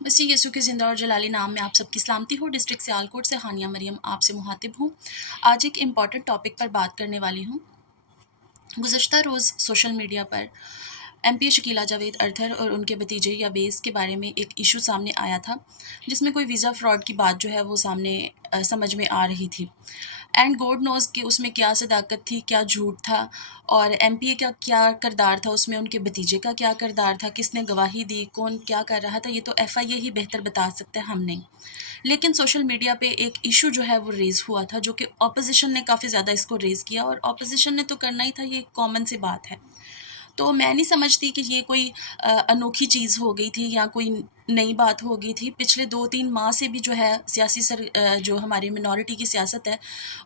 मसीह यसु के ज़िंदा और जलाली नाम में आप सबकी सलामती हो। डिस्ट्रिक्ट सियालकोट से हानिया मरियम आपसे मुखातिब हूँ। आज एक इम्पॉर्टेंट टॉपिक पर बात करने वाली हूँ। गुज़श्ता रोज़ सोशल मीडिया पर एमपी शकीला जावेद अर्थर और उनके भतीजे या बेस के बारे में एक इशू सामने आया था, जिसमें कोई वीज़ा फ्रॉड की बात जो है वो सामने समझ में आ रही थी। एंड गॉड नोज़ कि उसमें क्या सदाकत थी, क्या झूठ था, और एमपीए का क्या किरदार था उसमें, उनके भतीजे का क्या किरदार था, किसने गवाही दी, कौन क्या कर रहा था, ये तो एफआईए ही बेहतर बता सकते हैं, हम नहीं। लेकिन सोशल मीडिया पे एक इशू जो है वो रेज़ हुआ था, जो कि ऑपोजिशन ने काफ़ी ज़्यादा इसको रेज़ किया, और ऑपोजिशन ने तो करना ही था, ये कॉमन सी बात है। तो मैं नहीं समझती कि ये कोई अनोखी चीज़ हो गई थी या कोई नई बात हो गई थी। पिछले 2-3 माह से भी जो है जो हमारी मिनॉरिटी की सियासत है,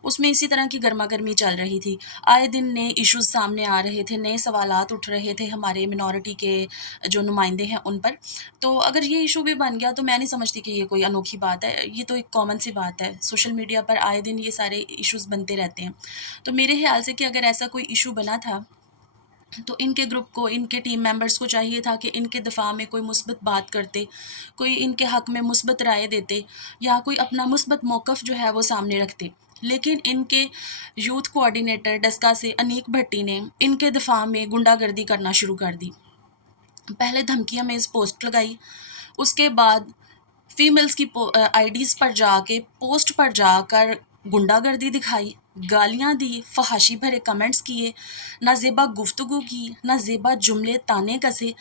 उसमें इसी तरह की गरमा-गर्मी चल रही थी। आए दिन नए इश्यूज़ सामने आ रहे थे, नए सवालात उठ रहे थे हमारे मिनॉरिटी के जो नुमाइंदे हैं उन पर। तो अगर ये इशू भी बन गया तो मैं नहीं समझती कि ये कोई अनोखी बात है, ये तो एक कॉमन सी बात है। सोशल मीडिया पर आए दिन ये सारे इश्यूज़ बनते रहते हैं। तो मेरे ख़्याल से कि अगर ऐसा कोई इशू बना था, तो इनके ग्रुप को, इनके टीम मेंबर्स को चाहिए था कि इनके दिफा में कोई मुस्बत बात करते, कोई इनके हक़ में मुस्बत राय देते, या कोई अपना मुस्बत मौक़िफ़ जो है वो सामने रखते। लेकिन इनके यूथ कोऑर्डिनेटर डस्का से अनीक भट्टी ने इनके दिफा में गुंडागर्दी करना शुरू कर दी। पहले धमकियाँ में इस पोस्ट लगाई, उसके बाद फीमेल्स की आईडीज़ पर जाके, पोस्ट पर जाकर गुंडागर्दी दिखाई, गालियाँ दी, फ़हाशी भरे कमेंट्स किए, नाज़ेबा गुफ्तगू की, नाज़ेबा जुमले ताने कसे,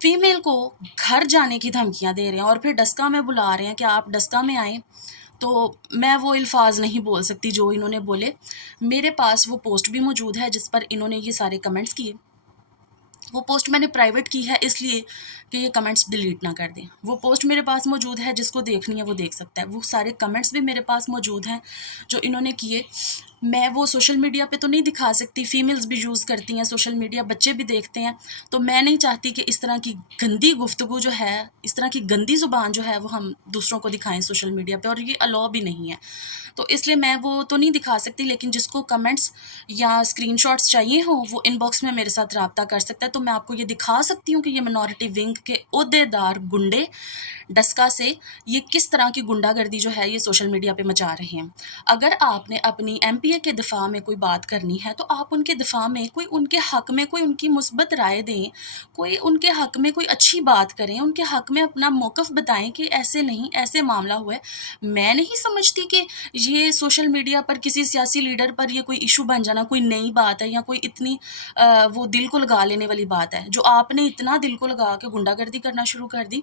फ़ीमेल को घर जाने की धमकियाँ दे रहे हैं और फिर डस्का में बुला रहे हैं कि आप डस्का में आएँ। तो मैं वो अल्फ़ाज़ नहीं बोल सकती जो इन्होंने बोले। मेरे पास वो पोस्ट भी मौजूद है जिस पर इन्होंने ये सारे कमेंट्स किए। वो पोस्ट मैंने प्राइवेट की है इसलिए कि ये कमेंट्स डिलीट ना कर दें। वो पोस्ट मेरे पास मौजूद है, जिसको देखनी है वो देख सकता है। वो सारे कमेंट्स भी मेरे पास मौजूद हैं जो इन्होंने किए। मैं वो सोशल मीडिया पे तो नहीं दिखा सकती, फ़ीमेल्स भी यूज़ करती हैं सोशल मीडिया, बच्चे भी देखते हैं। तो मैं नहीं चाहती कि इस तरह की गंदी गुफ्तगू जो है, इस तरह की गंदी ज़ुबान जो है वो हम दूसरों को दिखाएँ सोशल मीडिया पे, और ये अलाउ भी नहीं है। तो इसलिए मैं वो तो नहीं दिखा सकती, लेकिन जिसको कमेंट्स या स्क्रीनशॉट्स चाहिए हों वो इनबॉक्स में मेरे साथ रब्ता कर सकता है। तो मैं आपको ये दिखा सकती हूँ कि ये मिनॉरिटी विंग के ओहदेदार गुंडे डस्का से ये किस तरह की गुंडागर्दी जो है ये सोशल मीडिया पे मचा रहे हैं। अगर आपने अपनी एमपीए के दिफा में कोई बात करनी है तो आप उनके दिफा में कोई, उनके हक़ में कोई उनकी मुस्बत राय दें, कोई उनके हक़ में कोई अच्छी बात करें, उनके हक़ में अपना मौक़िफ़ बताएँ कि ऐसे नहीं, ऐसे मामला हुआ है। मैं नहीं समझती कि ये सोशल मीडिया पर किसी सियासी लीडर पर ये कोई इशू बन जाना कोई नई बात है या कोई इतनी वो दिल को लगा लेने वाली बात है, जो आपने इतना दिल को लगा के गुंडागर्दी करना शुरू कर दी।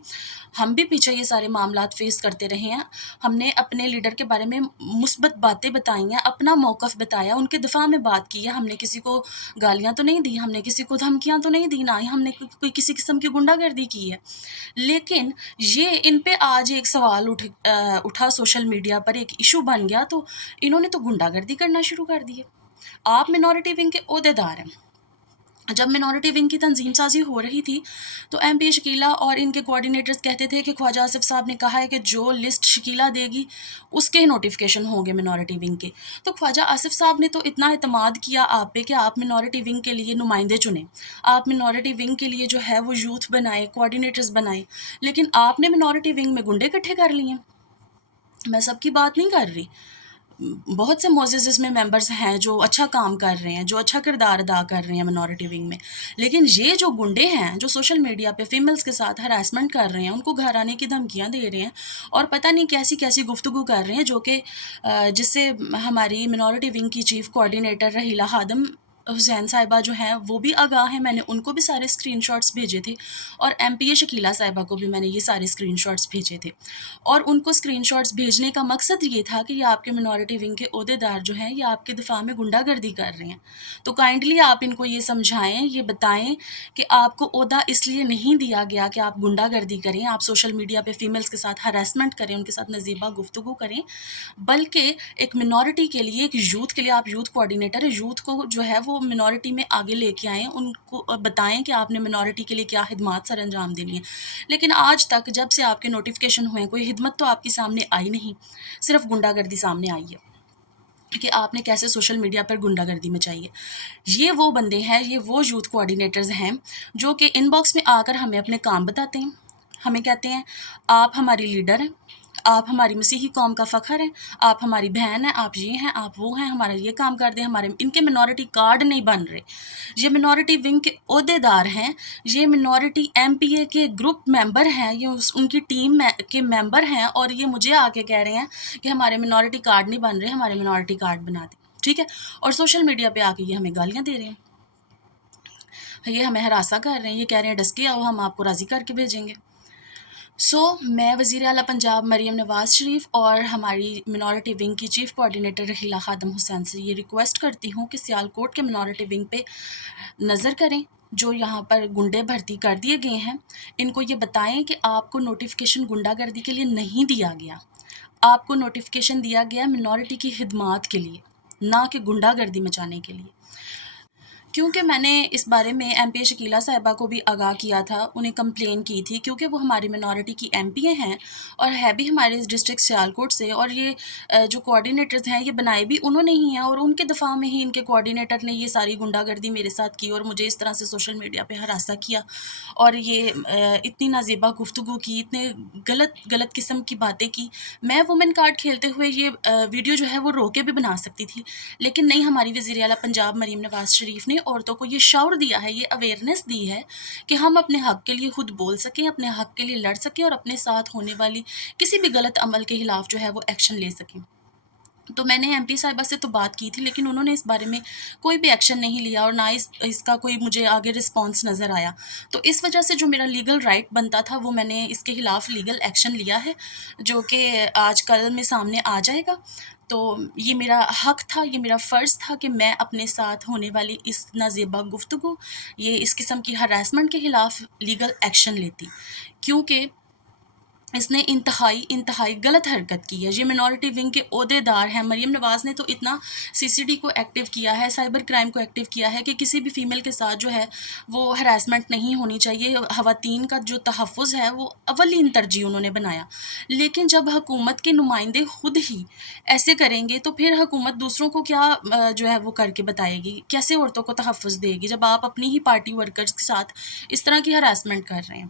हम भी पीछे ये सारे मामलात फेस करते रहे हैं। हमने अपने लीडर के बारे में मुस्बत बातें बताई हैं, अपना मौक़िफ़ बताया, उनके दिफा में बात की है। हमने किसी को गालियाँ तो नहीं दी, हमने किसी को धमकियाँ तो नहीं दी, ना ही हमने कोई किसी किस्म की गुंडागर्दी की है। लेकिन ये इन पे आज एक सवाल उठा सोशल मीडिया पर, एक इशू बन गया, तो इन्होंने तो गुंडागर्दी करना शुरू कर दी है। आप मिनॉरिटी विंग के ओहदेदार हैं। जब मिनॉरिटी विंग की तंज़ीम साज़ी हो रही थी तो एमपी शकीला और इनके कोऑर्डिनेटर्स कहते थे कि ख्वाजा आसिफ साहब ने कहा है कि जो लिस्ट शकीला देगी उसके ही नोटिफिकेशन होंगे मिनॉरिटी विंग के। तो ख्वाजा आसिफ साहब ने तो इतना एतमाद किया आप पे कि आप मिनॉरिटी विंग के लिए नुमाइंदे चुनें, आप मिनॉरिटी विंग के लिए जो है वो यूथ बनाए, कोऑर्डिनेटर्स बनाए, लेकिन आपने मिनॉरिटी विंग में गुंडे इकट्ठे कर लिए हैं। मैं सबकी बात नहीं कर रही, बहुत से मोज़ेज़ इसमें मेंबर्स हैं जो अच्छा काम कर रहे हैं, जो अच्छा किरदार अदा कर रहे हैं मिनॉरिटी विंग में। लेकिन ये जो गुंडे हैं, जो सोशल मीडिया पे फ़ीमेल्स के साथ हरासमेंट कर रहे हैं, उनको घर आने की धमकियाँ दे रहे हैं और पता नहीं कैसी-कैसी गुफ्तगू कर रहे हैं, जो कि जिससे हमारी मिनॉरिटी विंग की चीफ़ कोऑर्डिनेटर रहीला खादम हुसैन साहिबा जो हैं वो भी आगाह हैं। मैंने उनको भी सारे स्क्रीनशॉट्स भेजे थे, और एमपीए शकीला साहिबा को भी मैंने ये सारे स्क्रीनशॉट्स भेजे थे, और उनको स्क्रीनशॉट्स भेजने का मकसद ये था कि ये आपके मिनॉरिटी विंग के ओहदेदार जो हैं ये आपके दिफा में गुंडागर्दी कर रहे हैं। तो काइंडली आप इनको ये समझाएं, ये बताएं कि आपको ओहदा इसलिए नहीं दिया गया कि आप गुंडागर्दी करें, आप सोशल मीडिया पे फ़ीमेल्स के साथ हरासमेंट करें, उनके साथ नज़ीबा गुफ्तगू करें, बल्कि एक मिनॉरिटी के लिए, एक यूथ के लिए आप यूथ कोऑर्डिनेटर है, यूथ को जो है वो मिनॉरिटी में आगे लेके आएँ, उनको बताएं कि आपने मिनॉरिटी के लिए क्या खिदमत सर अंजाम देनी है। लेकिन आज तक जब से आपके नोटिफिकेशन हुए कोई खिदमत तो आपके सामने आई नहीं, सिर्फ गुंडागर्दी सामने आई है कि आपने कैसे सोशल मीडिया पर गुंडागर्दी मचाई है। ये वो बंदे हैं, ये वो यूथ कोऑर्डिनेटर्स हैं जो कि इनबॉक्स में आकर हमें अपने काम बताते हैं, ہمیں کہتے ہیں آپ ہماری لیڈر ہیں، آپ ہماری مسیحی قوم کا فخر ہیں، آپ ہماری بہن ہیں، آپ یہ ہیں، آپ وہ ہیں، ہمارا یہ کام کر دیں، ہمارے ان کے منورٹی کارڈ نہیں بن رہے، یہ منورٹی ونگ کے عہدے دار ہیں، یہ منورٹی ایم پی اے کے گروپ ممبر ہیں، یہ ان کی ٹیم کے ممبر ہیں، اور یہ مجھے آ کے کہہ رہے ہیں کہ ہمارے منورٹی کارڈ نہیں بن رہے، ہمارے منورٹی کارڈ بنا دیں، ٹھیک ہے، اور سوشل میڈیا پہ آ کے یہ ہمیں گالیاں دے رہے ہیں، یہ ہمیں ہراساں کر رہے ہیں، یہ کہہ رہے ہیں ڈس کے آؤ، ہم آپ کو راضی کر کے بھیجیں گے۔ میں وزیر اعلیٰ پنجاب مریم نواز شریف اور ہماری منورٹی ونگ کی چیف کوآرڈینیٹر رحیلہ خادم حسین سے یہ ریکویسٹ کرتی ہوں کہ سیالکوٹ کے منورٹی ونگ پہ نظر کریں، جو یہاں پر گنڈے بھرتی کر دیے گئے ہیں، ان کو یہ بتائیں کہ آپ کو نوٹیفیکیشن گنڈا گردی کے لیے نہیں دیا گیا، آپ کو نوٹیفیکیشن دیا گیا منورٹی کی خدمات کے لیے، نہ کہ گنڈا گردی مچانے کے لیے۔ کیونکہ میں نے اس بارے میں ایم پی اے شکیلہ صاحبہ کو بھی آگاہ کیا تھا، انہیں کمپلین کی تھی، کیونکہ وہ ہماری منورٹی کی ایم پی اے ہیں اور ہے بھی ہمارے ڈسٹرکٹ سیالکوٹ سے، اور یہ جو کوآرڈینیٹرز ہیں یہ بنائے بھی انہوں نے ہی ہیں، اور ان کے دفاع میں ہی ان کے کوآرڈینیٹر نے یہ ساری گنڈا گردی میرے ساتھ کی اور مجھے اس طرح سے سوشل میڈیا پہ ہراساں کیا، اور یہ اتنی نازیبا گفتگو کی، اتنے غلط قسم کی باتیں کی۔ میں وومن کارڈ کھیلتے ہوئے یہ ویڈیو جو ہے وہ رو کے بھی بنا سکتی تھی، لیکن نہیں، ہماری وزیر اعلیٰ پنجاب مریم نواز شریف نے عورتوں کو یہ شعور دیا ہے، یہ اویئرنیس دی ہے کہ ہم اپنے حق کے لیے خود بول سکیں، اپنے حق کے لیے لڑ سکیں، اور اپنے ساتھ ہونے والی کسی بھی غلط عمل کے خلاف جو ہے وہ ایکشن لے سکیں۔ تو میں نے ایم پی صاحبہ سے تو بات کی تھی، لیکن انہوں نے اس بارے میں کوئی بھی ایکشن نہیں لیا، اور نہ اس کا کوئی مجھے آگے رسپانس نظر آیا۔ تو اس وجہ سے جو میرا لیگل رائٹ بنتا تھا وہ میں نے اس کے خلاف لیگل ایکشن لیا ہے، جو کہ آج کل میں سامنے آ جائے گا۔ تو یہ میرا حق تھا، یہ میرا فرض تھا کہ میں اپنے ساتھ ہونے والی اس نازیبا گفتگو، یہ اس قسم کی ہراسمنٹ کے خلاف لیگل ایکشن لیتی، کیونکہ اس نے انتہائی غلط حرکت کی ہے۔ یہ منورٹی ونگ کے عہدے دار ہیں، مریم نواز نے تو اتنا سی سی ڈی کو ایکٹیو کیا ہے، سائبر کرائم کو ایکٹیو کیا ہے کہ کسی بھی فیمیل کے ساتھ جو ہے وہ ہراسمنٹ نہیں ہونی چاہیے، خواتین کا جو تحفظ ہے وہ اولین ترجیح انہوں نے بنایا۔ لیکن جب حکومت کے نمائندے خود ہی ایسے کریں گے تو پھر حکومت دوسروں کو کیا جو ہے وہ کر کے بتائے گی، کیسے عورتوں کو تحفظ دے گی جب آپ اپنی ہی پارٹی ورکرز کے ساتھ اس طرح کی ہراسمنٹ کر رہے ہیں۔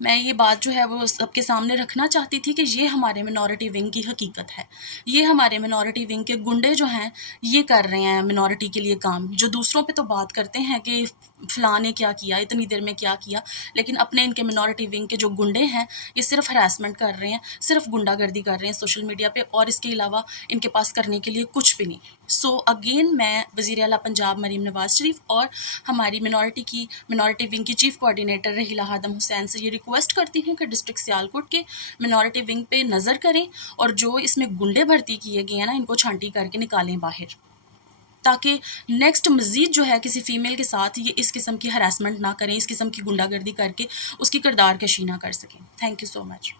میں یہ بات جو ہے وہ سب کے سامنے رکھنا چاہتی تھی کہ یہ ہمارے منورٹی ونگ کی حقیقت ہے، یہ ہمارے منورٹی ونگ کے گنڈے جو ہیں یہ کر رہے ہیں منورٹی کے لیے کام، جو دوسروں پہ تو بات کرتے ہیں کہ فلاں نے کیا کیا، اتنی دیر میں کیا کیا، لیکن اپنے ان کے منورٹی ونگ کے جو گنڈے ہیں یہ صرف ہراسمنٹ کر رہے ہیں، صرف گنڈا گردی کر رہے ہیں سوشل میڈیا پہ، اور اس کے علاوہ ان کے پاس کرنے کے لیے کچھ بھی نہیں۔ اگین میں وزیر اعلیٰ پنجاب مریم نواز شریف اور ہماری منورٹی ونگ کی چیف کوآرڈینیٹر رحیلہ خادم حسین سے یہ ریکویسٹ کرتی ہوں کہ ڈسٹرکٹ سیالکوٹ کے منورٹی ونگ پہ نظر کریں، اور جو اس میں گنڈے بھرتی کیے گئے ہیں نا، ان کو چھانٹی کر کے نکالیں باہر، تاکہ نیکسٹ مزید جو ہے کسی فیمیل کے ساتھ یہ اس قسم کی ہراسمنٹ نہ کریں، اس قسم کی گنڈا گردی کر کے اس کی کردار کشی نہ کر سکیں۔ Thank you so much.